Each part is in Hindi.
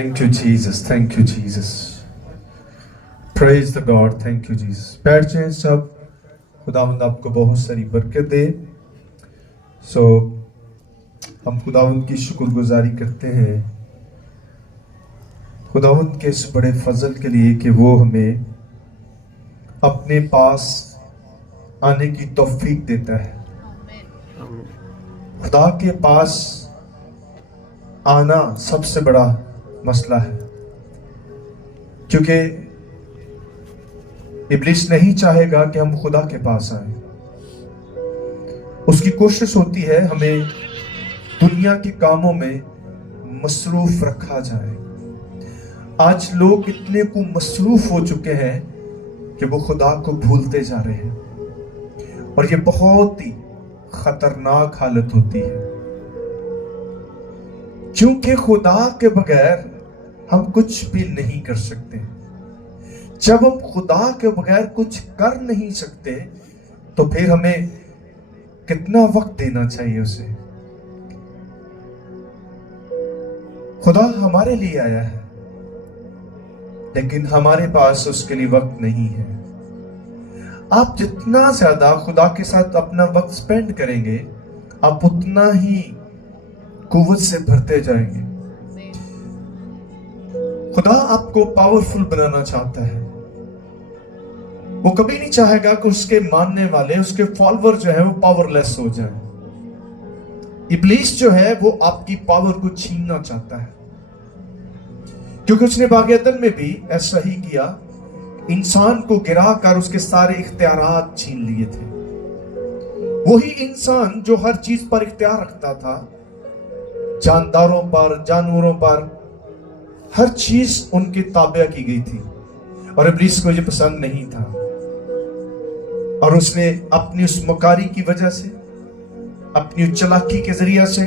Thank you, Jesus. Thank you, Jesus. Praise the God. Thank you, Jesus. बैठ जाएं सब. खुदावंद आपको बहुत सारी बरकत दे. So हम खुदावंद की शुक्रगुजारी करते हैं खुदावंद के इस बड़े फजल के लिए कि वो हमें अपने पास आने की तौफीक देता है. खुदा के पास आना सबसे बड़ा मसला है, क्योंकि इब्लिस नहीं चाहेगा कि हम खुदा के पास आए. उसकी कोशिश होती है हमें दुनिया के कामों में मसरूफ रखा जाए. आज लोग इतने को मसरूफ हो चुके हैं कि वो खुदा को भूलते जा रहे हैं, और ये बहुत ही खतरनाक हालत होती है, क्योंकि खुदा के बगैर हम कुछ भी नहीं कर सकते. जब हम खुदा के बगैर कुछ कर नहीं सकते तो फिर हमें कितना वक्त देना चाहिए उसे. खुदा हमारे लिए आया है, लेकिन हमारे पास उसके लिए वक्त नहीं है. आप जितना ज्यादा खुदा के साथ अपना वक्त स्पेंड करेंगे, आप उतना ही कुव्वत से भरते जाएंगे. खुदा आपको पावरफुल बनाना चाहता है. वो कभी नहीं चाहेगा कि उसके मानने वाले, उसके फॉलोअर जो है वो पावरलेस हो जाए. इब्लीस जो है वो आपकी पावर को छीनना चाहता है, क्योंकि उसने बाग एदन में भी ऐसा ही किया. इंसान को गिरा कर उसके सारे इख्तियारात छीन लिए थे. वही इंसान जो हर चीज पर इख्तियार रखता था, जानदारों पर, जानवरों पर, हर चीज उनके ताबे की गई थी, और इब्लीस को ये पसंद नहीं था. और उसने अपनी उस मकारी की वजह से, अपनी चालाकी के जरिए से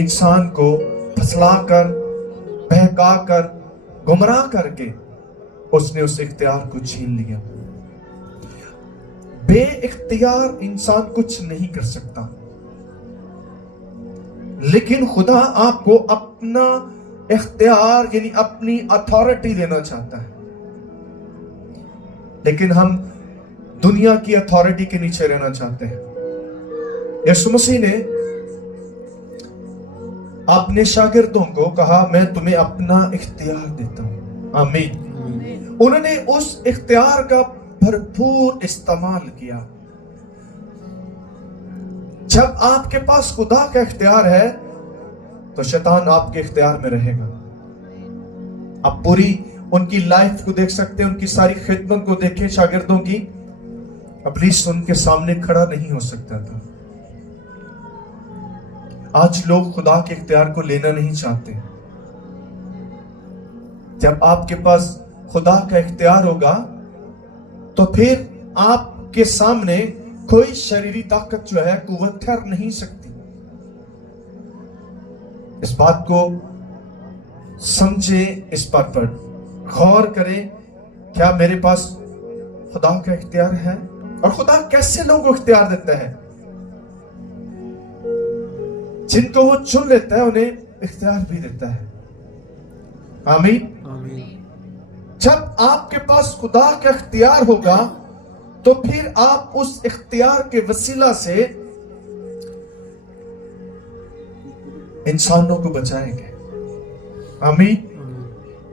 इंसान को फसलाकर, बहकाकर, गुमराह करके उसने उस इख्तियार को छीन लिया. बे इख्तियार इंसान कुछ नहीं कर सकता, लेकिन खुदा आपको अपना इख्तियार यानी अपनी अथॉरिटी देना चाहता है. लेकिन हम दुनिया की अथॉरिटी के नीचे रहना चाहते हैं. यीशु मसीह ने अपने शागिर्दों को कहा, मैं तुम्हें अपना इख्तियार देता हूं. आमीन. उन्होंने उस इख्तियार का भरपूर इस्तेमाल किया. जब आपके पास खुदा का इख्तियार है तो शैतान आपके इख्तियार में रहेगा. आप पूरी उनकी लाइफ को देख सकते हैं, उनकी सारी खिदमत को देखें शागिर्दों की. इब्लीस उनके सामने खड़ा नहीं हो सकता था. आज लोग खुदा के इख्तियार को लेना नहीं चाहते. जब आपके पास खुदा का इख्तियार होगा तो फिर आपके सामने कोई शरीरी ताकत जो है कुव्वत ठहर नहीं सकती. इस बात को समझे, इस बात पर गौर करें. क्या मेरे पास खुदा का इख्तियार है? और खुदा कैसे लोगों को इख्तियार देता है? जिनको वो चुन लेता है उन्हें इख्तियार भी देता है. आमीन. जब आपके पास खुदा का इख्तियार होगा तो फिर आप उस इख्तियार के वसीला से इंसानों को बचाएंगे. आमीन.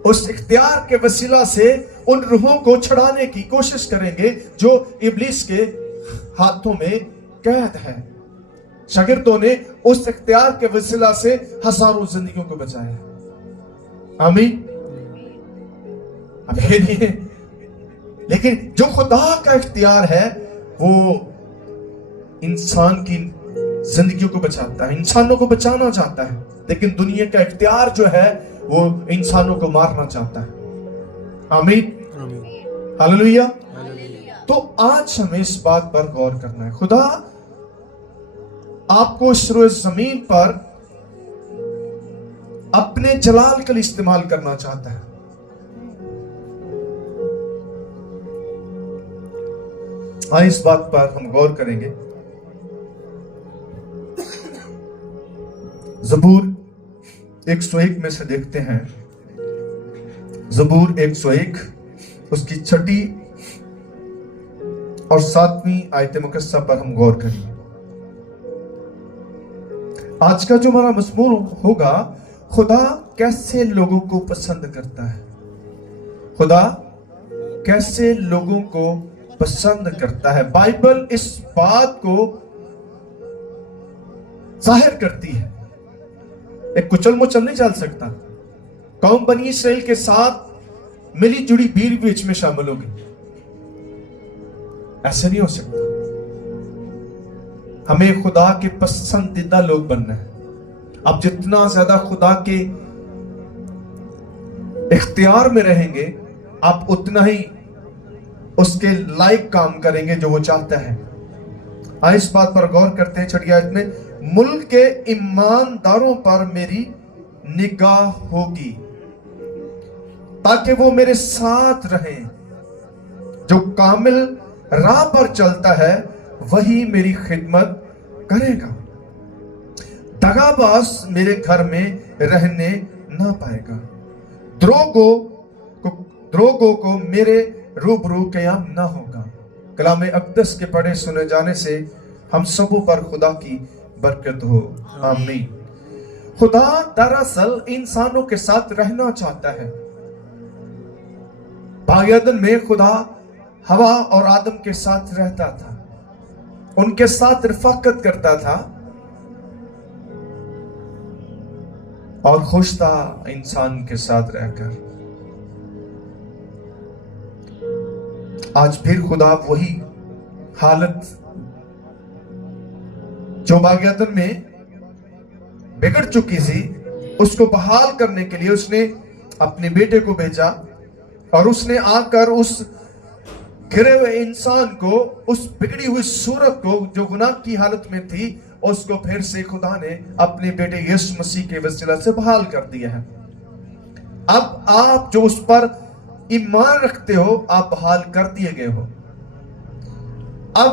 उस इख्तियार के वसीला से उन रूहों को छुड़ाने की कोशिश करेंगे जो इब्लीस के हाथों में कैद है. शागिर्दों ने उस इख्तियार के वसीला से हजारों जिंदगियों को बचाया. आमीन. अब ये नहीं, लेकिन जो खुदा का इख्तियार है वो इंसान की जिंदगियों को बचाता है, इंसानों को बचाना चाहता है. लेकिन दुनिया का इख्तियार जो है वो इंसानों को मारना चाहता है. आमीन. हालेलुया. तो आज हमें इस बात पर गौर करना है. खुदा आपको इस रोज़ जमीन पर अपने जलाल के लिए इस्तेमाल करना चाहता है. आज इस बात पर हम गौर करेंगे. ज़बूर 101 में से देखते हैं ज़बूर 101 उसकी 6 और 7वीं आयत मुकस्सा पर हम गौर करेंगे। आज का जो हमारा मज़मूर होगा, खुदा कैसे लोगों को पसंद करता है। खुदा कैसे लोगों को पसंद करता है। बाइबल इस बात को जाहिर करती है। एक कुचल मुचल नहीं चल सकता। कौम बनी इसराइल के साथ मिली जुड़ी भीड़ बीच में शामिल होगी, ऐसे नहीं हो सकता। हमें खुदा के पसंदीदा लोग बनना है। आप जितना ज्यादा खुदा के इख्तियार में रहेंगे, आप उतना ही उसके लायक काम करेंगे जो वो चाहता है। आइए इस बात पर गौर करते हैं। 6 आयत में, मुल्क के ईमानदारों पर मेरी निगाह होगी ताकि वो मेरे साथ रहें। जो कामिल राह पर चलता है वही मेरी खिदमत करेगा। दगाबाज मेरे घर में रहने ना पाएगा। द्रोगों को मेरे रूबरू कयाम ना होगा। कलाम अक़दस के पढ़े सुने जाने से हम सबों पर खुदा की बरकत हो, आमीन। खुदा दरअसल इंसानों के साथ रहना चाहता है। बाग़ अदन में खुदा हवा और आदम के साथ रहता था, उनके साथ रफ़ाकत करता था और खुश था इंसान के साथ रहकर। आज फिर खुदा वही हालत जो बाग़ अदन में बिगड़ चुकी थी, उसको बहाल करने के लिए उसने अपने बेटे को भेजा और उसने आकर उस गिरे हुए इंसान को, उस बिगड़ी हुई सूरत को जो गुनाह की हालत में थी, उसको फिर से खुदा ने अपने बेटे यीशु मसीह के वसीला से बहाल कर दिया है। अब आप जो उस पर ईमान रखते हो, आप बहाल कर दिए गए हो। अब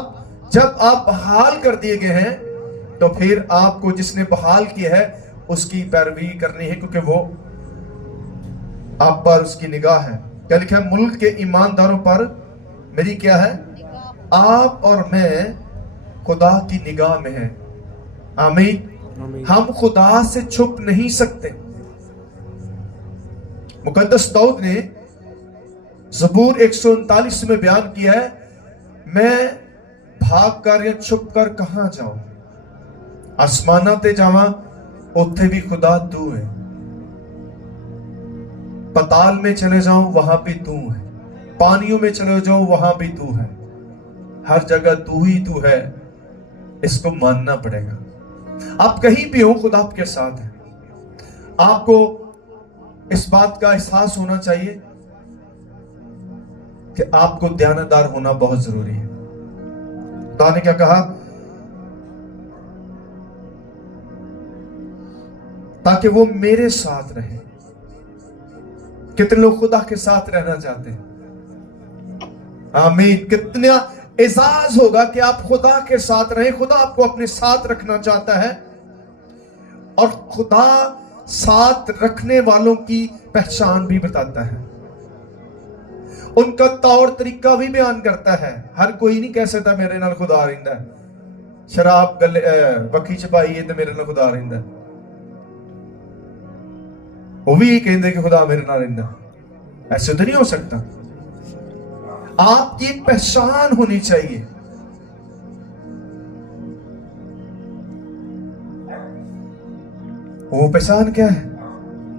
जब आप बहाल कर दिए गए हैं तो फिर आपको जिसने बहाल किया है उसकी पैरवी करनी है, क्योंकि वो आप पर उसकी निगाह है। क्या लिखा है? मुल्क के ईमानदारों पर मेरी क्या है? आप और मैं खुदा की निगाह में है। आमीन। हम खुदा से छुप नहीं सकते। मुकद्दस दाऊद ने ज़बूर 139 में बयान किया है, मैं भाग कर या छुप कर कहां जाऊं। आसमाना ते जावा उत्थे भी खुदा तू है। पताल में चले जाऊं वहां भी तू है। पानियों में चले जाओ वहां भी तू है। हर जगह तू ही तू है। इसको मानना पड़ेगा। आप कहीं भी हो, खुदा आपके साथ है। आपको इस बात का एहसास होना चाहिए कि आपको ध्यानदार होना बहुत जरूरी है। खुदा ने क्या कहा? ताकि वो मेरे साथ रहे। कितने लोग खुदा के साथ रहना चाहते हैं? आमीन। कितना एजाज होगा कि आप खुदा के साथ रहें। खुदा आपको अपने साथ रखना चाहता है और खुदा साथ रखने वालों की पहचान भी बताता है, उनका तौर तरीका भी बयान करता है। हर कोई नहीं कह सकता मेरे नाल खुदा रहिंदा है, शराब गले बखी छपाई है तो मेरे नाल खुदा रहिंदा है। वो भी कहते कि खुदा मेरे नाल रहिंदा। ऐसे तो नहीं हो सकता। आपकी एक पहचान होनी चाहिए। वो पहचान क्या है?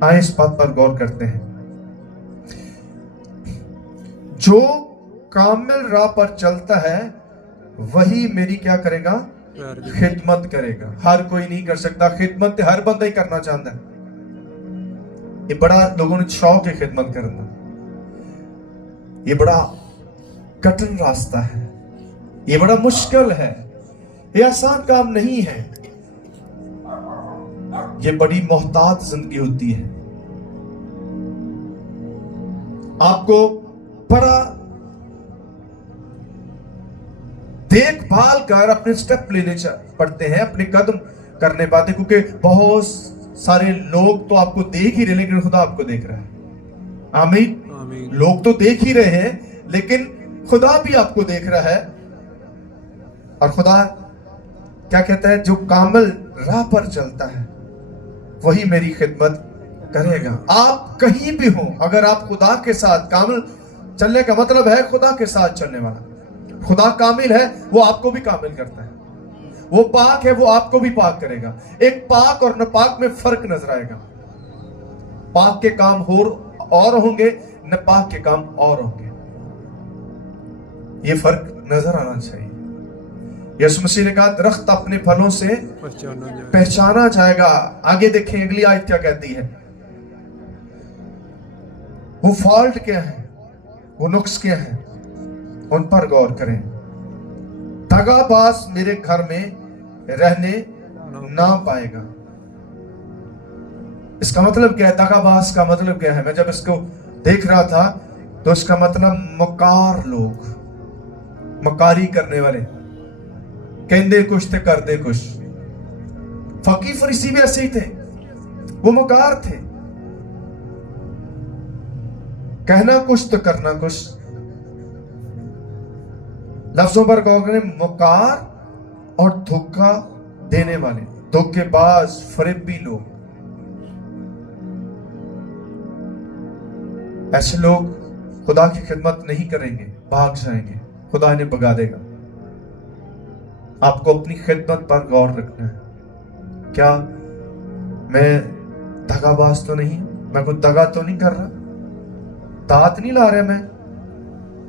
आइए इस बात पर गौर करते हैं। जो कामिल राह पर चलता है वही मेरी क्या करेगा? खिदमत करेगा। हर कोई नहीं कर सकता खिदमत, हर बंदा ही करना चाहता है। ये बड़ा लोगों ने शौक है खिदमत करना। ये बड़ा कठिन रास्ता है, ये बड़ा मुश्किल है, ये आसान काम नहीं है। ये बड़ी मोहतात जिंदगी होती है। आपको बड़ा देखभाल कर अपने स्टेप लेने पड़ते हैं, अपने कदम करने पाते, क्योंकि बहुत सारे लोग तो आपको देख ही रहे, लेकिन खुदा आपको देख रहा है। आमीन। लोग तो देख ही रहे हैं, लेकिन खुदा भी आपको देख रहा है। और खुदा क्या कहता है? जो कामिल राह पर चलता है वही मेरी खिदमत करेगा। आप कहीं भी हो, अगर आप खुदा के साथ कामिल चलने का मतलब है खुदा के साथ चलने वाला। खुदा कामिल है, वो आपको भी कामिल करता है। वो पाक है, वो आपको भी पाक करेगा। एक पाक और नापाक में फर्क नजर आएगा। पाक के काम और होंगे, नापाक के काम और होंगे। ये फर्क नजर आना चाहिए। यीशु मसीह ने कहा दरख्त अपने फलों से पहचाना जाएगा। आगे देखें अगली आयत क्या कहती है। वो फॉल्ट क्या है, वो नुक्स क्या है, उन पर गौर करें। दगाबाज मेरे घर में रहने ना पाएगा। इसका मतलब क्या है? दगाबाज का मतलब क्या है? मैं जब इसको देख रहा था तो इसका मतलब मकार लोग, मकारी करने वाले, कहते कुछ थे करते कुछ। फकीर फरीसी भी ऐसे ही थे, वो मकार थे। कहना कुछ तो करना कुछ। लफ्जों पर गौर करें। मकार और धोखा देने वाले, धोखेबाज, फरेबी लोग, ऐसे लोग खुदा की खिदमत नहीं करेंगे, भाग जाएंगे, खुदा इन्हें भगा देगा। आपको अपनी खिदमत पर गौर रखना है। क्या मैं दगाबाज तो नहीं, मैं कोई दगा तो नहीं कर रहा, दात नहीं ला रहा, मैं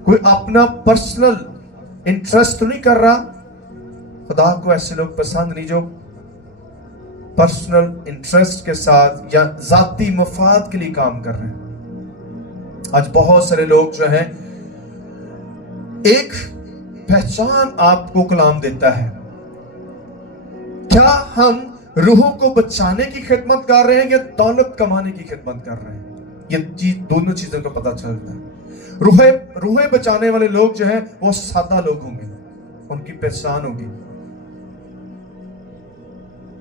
कोई अपना पर्सनल इंटरेस्ट तो नहीं कर रहा। खुदा को ऐसे लोग पसंद नहीं जो पर्सनल इंटरेस्ट के साथ या जाती मफाद के लिए काम कर रहे हैं। आज बहुत सारे लोग जो हैं, एक पहचान आपको कलाम देता है। क्या हम रूहों को बचाने की खिदमत कर रहे हैं या दौलत कमाने की खिदमत कर रहे हैं? ये चीज, दोनों चीजों का पता चलता है। रूहें बचाने वाले लोग जो हैं वो सादा लोग होंगे, उनकी पहचान होगी,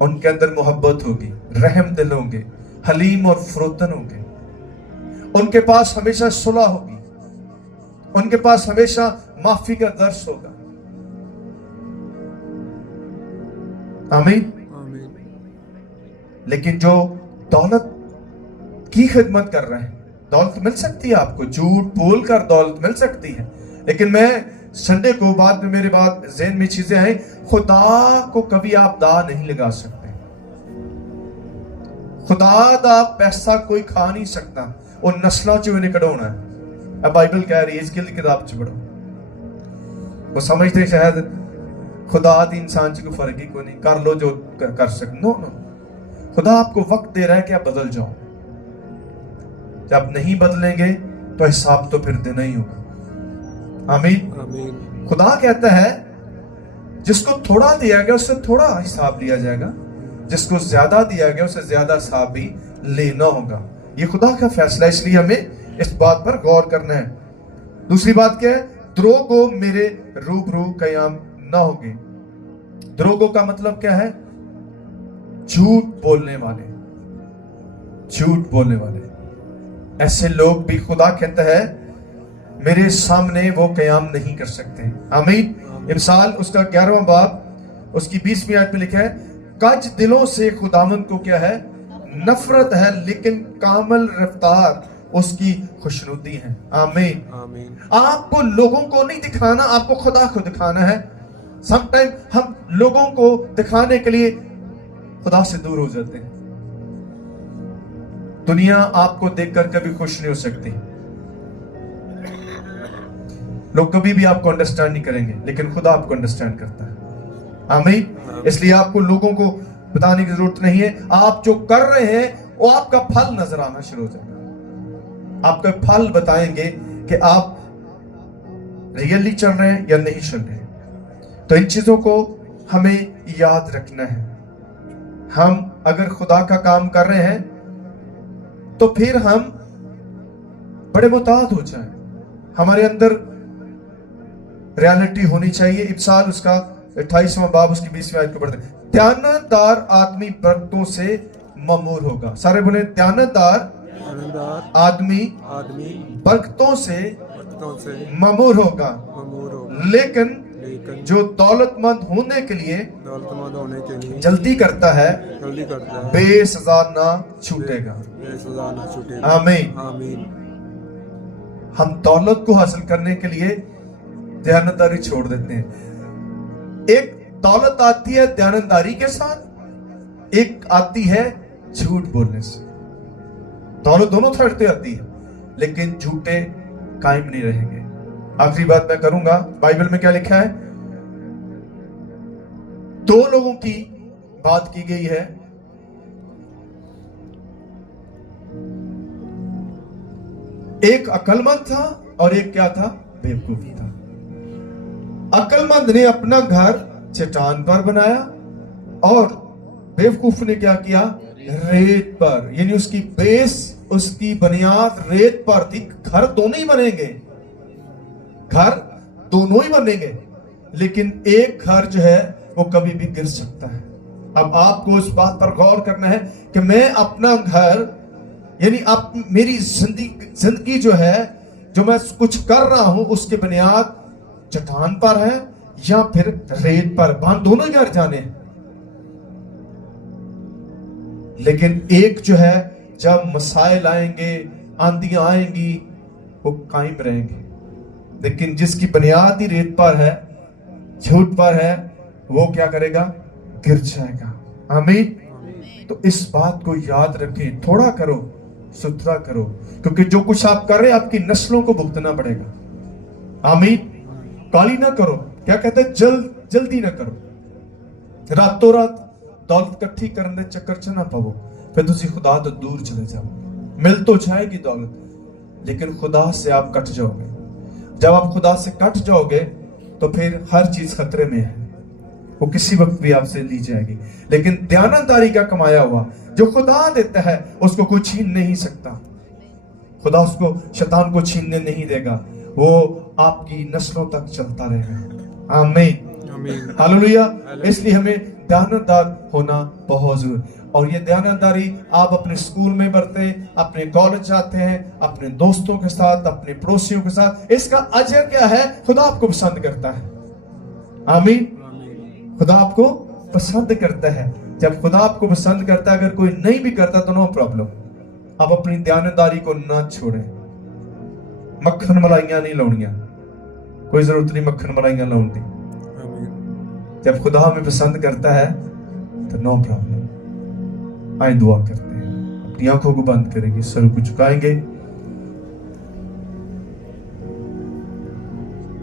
उनके अंदर मोहब्बत होगी, रहम दिल होंगे, हलीम और फरोतन होंगे, उनके पास हमेशा सुलह होगी, उनके पास हमेशा माफी का दर्श होगा। आमीन। लेकिन जो दौलत की खिदमत कर रहे हैं, दौलत मिल सकती है आपको, झूठ बोल कर दौलत मिल सकती है, लेकिन मैं संडे को बाद में मेरे बाद ज़हन में चीजें आई, खुदा को कभी आप दा नहीं लगा सकते। खुदा दा पैसा कोई खा नहीं सकता, वो नस्लों चो इन्हें कढ़ाना है। अब बाइबल कह रही है, इसकी किताब च पढ़ो। वो समझते शायद खुदा दी इंसान च कोई फर्क ही कोई नहीं, कर लो जो कर सकते। नो नो, खुदा आपको वक्त दे रहा है कि आप बदल जाओ। जब नहीं बदलेंगे तो हिसाब तो फिर देना ही होगा। आमीन। खुदा कहता है जिसको थोड़ा दिया गया उससे थोड़ा हिसाब लिया जाएगा, जिसको ज्यादा दिया गया उससे ज्यादा हिसाब भी लेना होगा। ये खुदा का फैसला, इसलिए हमें इस बात पर गौर करना है। दूसरी बात क्या है? द्रोगो मेरे रूबरू कयाम ना होगी। द्रोगो का मतलब क्या है? झूठ बोलने वाले, झूठ बोलने वाले। ऐसे लोग भी खुदा कहता है मेरे सामने वो कयाम नहीं कर सकते। आमीन। इमसाल उसका 11वां बाब उसकी 20वीं आयत में लिखा है, कज दिलों से खुदावंद को क्या है? नफरत है, लेकिन कामल रफ्तार उसकी खुशनुदी है। आमीन। आपको लोगों को नहीं दिखाना, आपको खुदा को दिखाना है। समटाइम हम लोगों को दिखाने के लिए खुदा से दूर हो जाते हैं। दुनिया आपको देखकर कभी खुश नहीं हो सकती, लोग कभी भी आपको अंडरस्टैंड नहीं करेंगे, लेकिन खुदा आपको अंडरस्टैंड करता है। आमीन। इसलिए आपको लोगों को बताने की जरूरत नहीं है। आप जो कर रहे हैं वो आपका फल नजर आना शुरू हो जाएगा। आपका फल बताएंगे कि आप रियली चल रहे हैं या नहीं चल रहे हैं। तो इन चीजों को हमें याद रखना है। हम अगर खुदा का काम कर रहे हैं तो फिर हम बड़े मुताद हो जाए, हमारे अंदर रियलिटी होनी चाहिए। इब्साल उसका 28वां बाब उसकी 20वीं आयत को पढ़ते हैं, त्यानतदार आदमी बरकतों से ममूर होगा। सारे बोले त्यानतदार ईमानदार आदमी आदमी बरकतों से बरकतों से ममूर होगा, ममूर होगा, लेकिन लेकिन जो दौलतमंद होने के लिए दौलतमंद होने के लिए जल्दी करता है जल्दी करता है बेसजा ना छूटेगा। बेसजा न छूटेगा। आमीन। आमीन। हम दौलत को हासिल करने के लिए दयानतदारी छोड़ देते हैं। एक दौलत आती है दयानतदारी के साथ, एक आती है झूठ बोलने से। दौलत दोनों तरह से आती है, लेकिन झूठे कायम नहीं रहेंगे। आखिरी बात मैं करूंगा, बाइबल में क्या लिखा है? दो लोगों की बात की गई है। एक अक्लमंद था और एक क्या था? बेवकूफ था। अक्लमंद ने अपना घर चट्टान पर बनाया और बेवकूफ ने क्या किया? रेत पर, यानी उसकी बेस, उसकी बुनियाद रेत पर थी। घर दोनों ही बनेंगे, घर दोनों ही बनेंगे, लेकिन एक घर जो है वो कभी भी गिर सकता है। अब आपको इस बात पर गौर करना है कि मैं अपना घर, यानी आप मेरी जिंदगी जो है, जो मैं कुछ कर रहा हूं, उसकी बुनियाद चट्टान पर है या फिर रेत पर। बांध दोनों ही घर जाने हैं, लेकिन एक जो है जब मसाइल आएंगे, आंधियां आएंगी, वो कायम रहेंगे। लेकिन जिसकी बुनियाद ही रेत पर है, झूठ पर है, वो क्या करेगा? गिर जाएगा। आमीन। तो इस बात को याद रखें, थोड़ा करो, सुथरा करो, क्योंकि जो कुछ आप कर रहे हैं आपकी नस्लों को भुगतना पड़ेगा। आमीन। काली ना करो, क्या कहते हैं? जल्दी ना करो। रातों रात दौलत इकट्ठी करने दे चक्कर च ना पाओ, फिर तुसी खुदा तो दूर चले जाओगे। मिल तो जाएगी दौलत, लेकिन खुदा से आप कट जाओगे। जब आप खुदा से कट जाओगे तो फिर हर चीज खतरे में है, वो किसी वक्त भी आपसे ली जाएगी। लेकिन दयानतदारी का कमाया हुआ जो खुदा देता है, उसको कोई छीन नहीं सकता। खुदा उसको, शैतान को छीनने नहीं देगा, वो आपकी नस्लों तक चलता रहेगा। आमीन। हालेलुया। इसलिए हमें दयानतदार होना बहुत जरूरी। और ये दयानतदारी आप अपने स्कूल में बरतें, अपने कॉलेज जाते हैं, अपने दोस्तों के साथ, अपने पड़ोसियों के साथ। इसका अजर क्या है? खुदा आपको पसंद करता है। आमीन। खुदा आपको पसंद करता है। जब खुदा आपको पसंद करता है, अगर कोई नहीं भी करता तो नो प्रॉब्लम, आप अपनी दयानतदारी को ना छोड़ें। मक्खन मलाइयां नहीं लाउनियां, कोई जरूरत नहीं मक्खन मलाइयां लाउन दी। जब खुदा हमें पसंद करता है तो नो प्रॉब्लम। आए दुआ करते हैं, अपनी आंखों को बंद करेंगे, सर को झुकाएंगे।